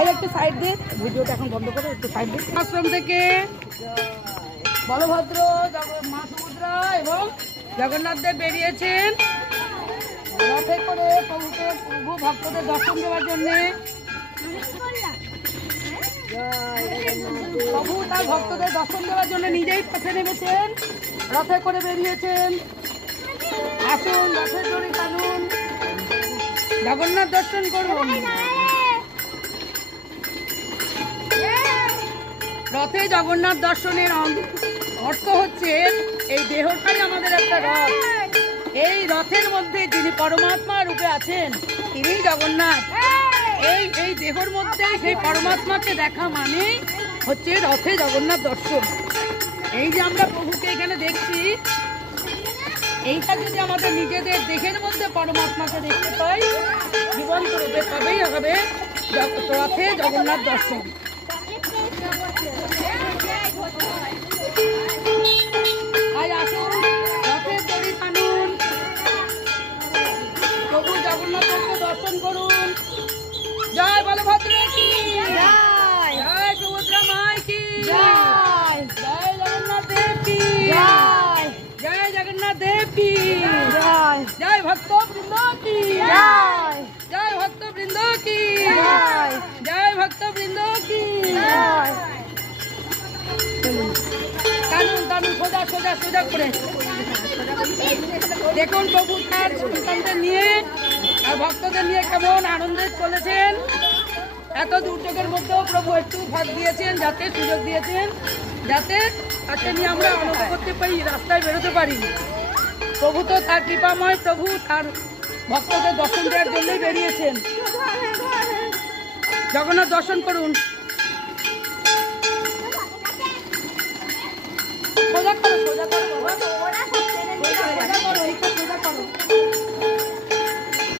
এই একটু সাইড দে, ভিডিওটা এখন বন্ধ করে একটু সাইড দে। আশ্রম থেকে বলভদ্র, মা সুভদ্রা এবং জগন্নাথ দেব বেরিয়েছেন রথে করে প্রভু ভক্তদের দর্শন দেওয়ার জন্য। প্রভু তার ভক্তদের দর্শন দেওয়ার জন্য নিজেই পথে নেমেছেন, রথে করে বেরিয়েছেন। আসুন, রথের দড়ি টানুন, জগন্নাথ দর্শন করুন। রথে জগন্নাথ দর্শনের অর্থ হচ্ছে এই দেহটাই আমাদের একটা রথ। এই রথের মধ্যে যিনি পরমাত্মা রূপে আছেন তিনি জগন্নাথ। এই দেহর মধ্যে সেই পরমাত্মাকে দেখা মানে হচ্ছে রথে জগন্নাথ দর্শন। এই যে আমরা প্রভুকে এখানে দেখছি, এইটা যদি আমাদের নিজেদের দেহের মধ্যে পরমাত্মাকে দেখতে পাই, জীবন্ত রূপে তবেই হবে রথে জগন্নাথ দর্শন। আজ আসুন, রথের দড়ি টানুন, প্রভু জগন্নাথকে দর্শন করুন। জয় বলভদ্র কি জয়, জয় সুভদ্রা মাই কি জয়, জয় জগন্নাথ দেব কি জয়, জয় জগন্নাথ দেব কি জয়, জয় ভক্ত বৃন্দ কি জয়, জয় ভক্ত বৃন্দ কি জয়, জয় ভক্ত বৃন্দ কি জয়। টানুন টানুন, সোজা সোজা সোজা করে দেখুন প্রভু তার সন্তানদের নিয়ে আর ভক্তদের নিয়ে কেমন আনন্দে চলেছেন। এত দুর্যোগের মধ্যেও প্রভু একটু ফাঁক দিয়েছেন, যাতে সুযোগ দিয়েছেন যাতে তাকে নিয়ে আমরা আনন্দ করতে পারি, রাস্তায় বেরোতে পারি। প্রভু তো তার কৃপাময়, প্রভু তার ভক্তদের দর্শন দেওয়ার জন্যই বেরিয়েছেন। জগন্নাথ দর্শন করুন। সোজা করো, সোজা করো বাবা।